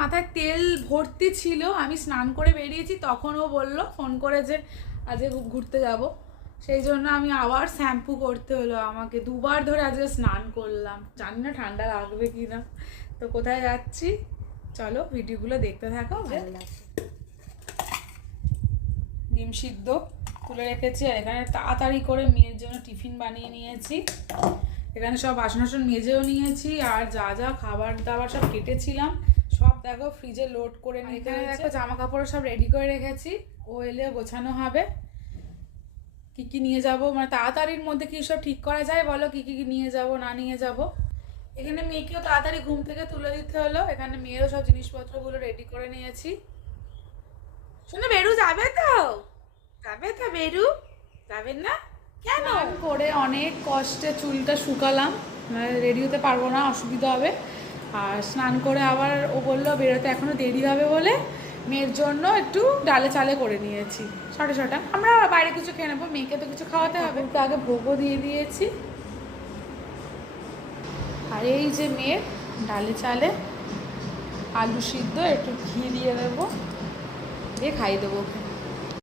মাথায় তেল ভর্তি ছিল, আমি স্নান করে বেরিয়েছি, তখন ও বললো ফোন করে যে আজকে ঘুরতে যাব, সেই জন্য আমি আবার শ্যাম্পু করতে হলো আমাকে। দুবার ধরে আজকে স্নান করলাম, জানি না ঠান্ডা লাগবে কি না। তো কোথায় যাচ্ছি চলো ভিডিওগুলো দেখতে থাকো, ভালো লাগবে। ডিম সিদ্ধ তুলে রেখেছি, আর এখানে তাড়াতাড়ি করে মেয়ের জন্য টিফিন বানিয়ে নিয়েছি। এখানে সব বাসন টাসন মেজেও নিয়েছি, আর যা যা খাবার দাবার সব কেটেছিলাম সব দেখো ফ্রিজে লোড করে নিয়ে। এখানে দেখো জামা কাপড় সব রেডি করে রেখেছি, ও এলে গোছানো হবে। কি কি নিয়ে যাব, মানে তাড়াতাড়ির মধ্যে কি সব ঠিক করা যায় বলো, কি কি নিয়ে যাব না নিয়ে যাব। এখানে মেয়েকেও তাড়াতাড়ি ঘুম থেকে তুলে দিতে হলো, এখানে মেয়েরও সব জিনিসপত্রগুলো রেডি করে নিয়েছি। শোনো বেরু যাবে তো, যাবে তো বেরু, যাবেন না কেন? করে অনেক কষ্টে চুলটা শুকালাম, রেডি হতে পারবো না, অসুবিধা হবে। আর স্নান করে আবার ও বললো বেরোতে এখনো দেরি হবে বলে মেয়ের জন্য একটু ডালে চালে করে নিয়েছি ছটা। আমরা বাইরে কিছু খেয়ে নেবো, মেয়েকে তো কিছু খাওয়াতে হবে। তো আগে ভোগও দিয়ে দিয়েছি। আর এই যে মেয়ের ডালে চালে আলু সিদ্ধ একটু ঘি দিয়ে দেবো, দিয়ে খাইয়ে দেবো ওকে।